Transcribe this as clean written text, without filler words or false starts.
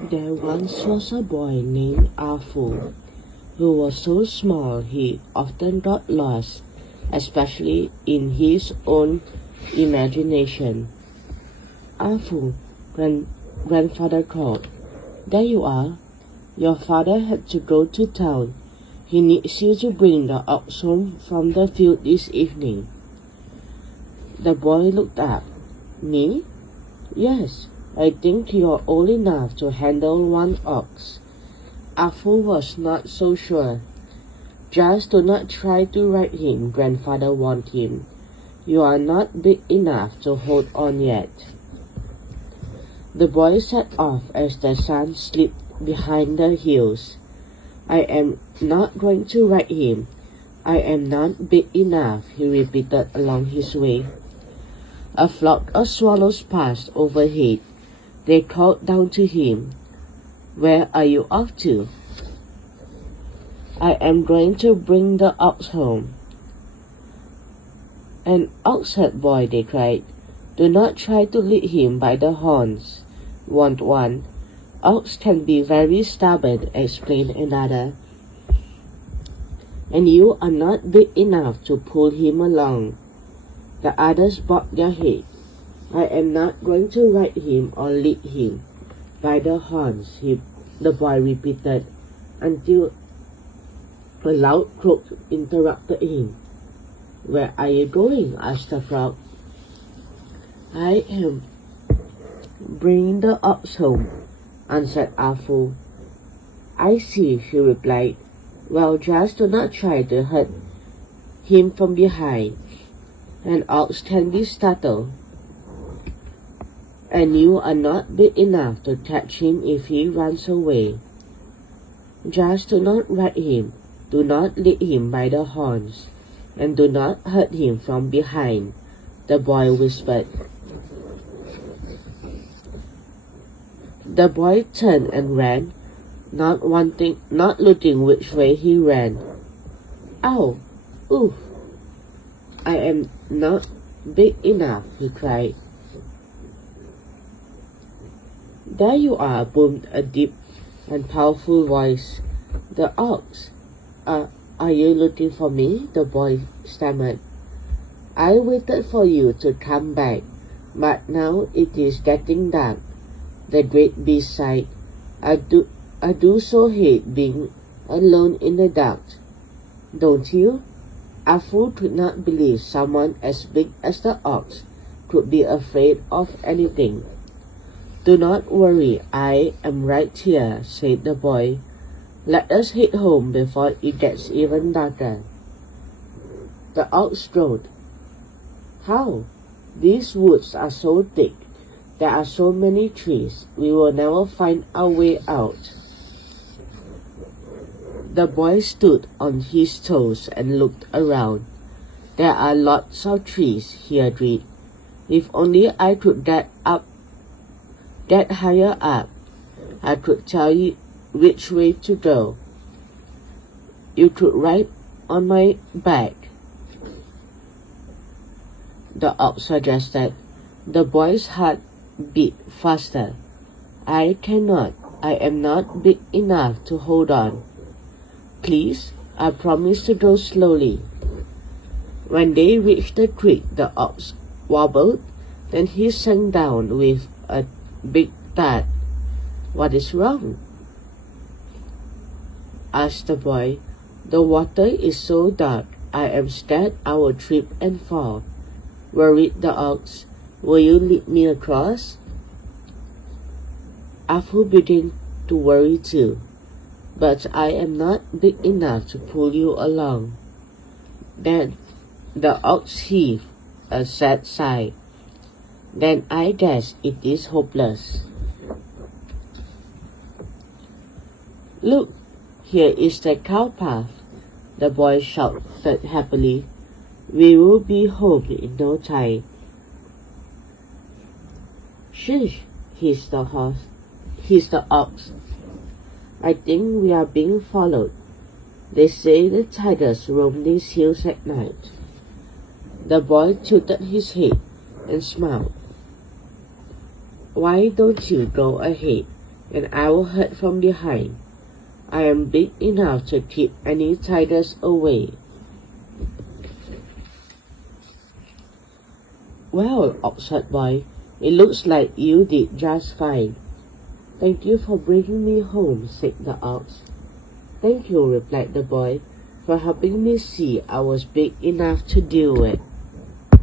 There once was a boy named Arthur who was so small he often got lost, especially in his own imagination. Arthur, grandfather called. There you are. Your father had to go to town. He needs you to bring the ox home from the field this evening. The boy looked up. Me? Yes, I think you're old enough to handle one ox. Arthur was not so sure. Just do not try to ride him, grandfather warned him. You are not big enough to hold on yet. The boy set off as the sun slipped behind the hills. I am not going to ride him. I am not big enough, he repeated along his way. A flock of swallows passed overhead. They called down to him. Where are you off to? I am going to bring the ox home. An Oxherd Boy, they cried. Do not try to lead him by the horns, warned one. Ox can be very stubborn, explained another. And you are not big enough to pull him along. The others bobbed their head. I am not going to ride him or lead him by the horns, the boy repeated, until a loud croak interrupted him. Where are you going? Asked the frog. I am bringing the ox home, answered Arthur. I see, she replied. Well, just do not try to hurt him from behind. An ox can be startled, and you are not big enough to catch him if he runs away. Just do not ride him, do not lead him by the horns, and do not hurt him from behind, the boy whispered. The boy turned and ran, not looking which way he ran. Ow! Ooh! I am not big enough, he cried. There you are, boomed a deep and powerful voice. The ox. Are you looking for me? The boy stammered. I waited for you to come back, but now it is getting dark. The great beast sighed. I do so hate being alone in the dark. Don't you? Arthur could not believe someone as big as the ox could be afraid of anything. Do not worry, I am right here, said the boy. Let us head home before it gets even darker. The ox growled. How? These woods are so thick. There are so many trees. We will never find our way out. The boy stood on his toes and looked around. There are lots of trees, he agreed. If only I could get higher up, I could tell you which way to go. You could ride on my back, the ox suggested. The boy's heart beat faster. I cannot. I am not big enough to hold on. Please, I promise to go slowly. When they reached the creek, the ox wobbled, then he sank down with a big thud. What is wrong? Asked the boy. The water is so dark, I am scared I will trip and fall. Worried the ox. Will you lead me across? Arthur began to worry too. But I am not big enough to pull you along. Then the ox heaved a sad sigh. Then I guess it is hopeless. Look, here is the cow path, the boy shouted happily. We will be home in no time. Shush, hissed the ox. I think we are being followed. They say the tigers roam these hills at night. The boy tilted his head and smiled. Why don't you go ahead? and I will hurt from behind. I am big enough to keep any tigers away. Well, Oxherd Boy, it looks like you did just fine. Thank you for bringing me home, said the ox. Thank you, replied the boy, for helping me see I was big enough to deal with.